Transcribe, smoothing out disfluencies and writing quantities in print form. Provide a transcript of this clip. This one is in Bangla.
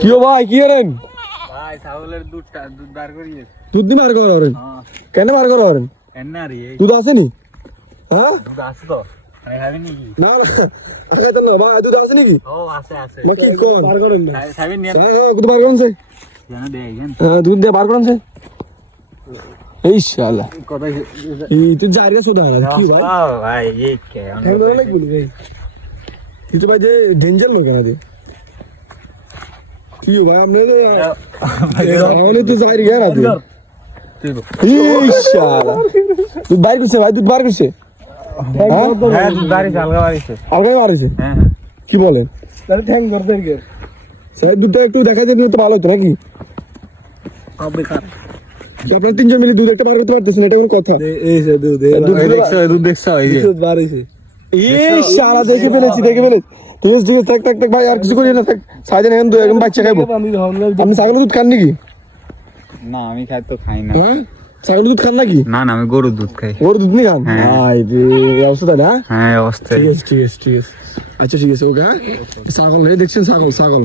কি ভাই কি করেন? ভাই ছাগলের দুধ বার করিয়ে দুধ দিন বার করেন? কেন বার করেন? দুধ আসেনি? হ্যাঁ দুধ আছে তো খাবি নাকি? না না ভাই দুধ আছে নাকি? ও আছে আছে নাকি কোন বার করেন না? খাবি নি? হ্যাঁ দুধ বার করেন জানা দে গেন। হ্যাঁ দুধ দিয়ে বার করেন এই শালা কথা এই তুই জারিয়া সোদা না কি ভাই? ভাই এই কে হ্যাঁ ধরে লাগবে ভাই তুই তো ভাই যে ডেঞ্জার লোক আছে কি ভাই আপনি তো জারিয়া না এই শালা তুই বার করছে ভাই দুধ বার করছে? হ্যাঁ দুধ বাড়িছে আলগা বাড়িছে আলগাই বাড়িছে? হ্যাঁ কি বলেন? তাহলে ঠ্যাং ধরতে গিয়ে স্যার দুধটা একটু দেখা যায় তো ভালো হতো নাকি? আপনার তিনজন মিলে দুধ একটা বার করতে পারতেছেন এটা কোন কথা? এই যে দুধ দেখছো এই যে দুধ বাড়িছে এই শালা দেখে ফেলেছি ঠিক আছে থাক ভাই আর কিছু করি না থাক সাইজেন এখন একদম বাচ্চা খাইবো আপনি ছাগলের দুধ খান নাকি? না আমি খাই না। হ্যাঁ ছাগলের দুধ খান নাকি? না আমি গরুর দুধ খাই। গরুর দুধ নি খান? ভাই এই অবস্থা না? হ্যাঁ অবস্থা ঠিক আছে আচ্ছা ঠিক আছে ওকে ছাগল দেখছেন ছাগল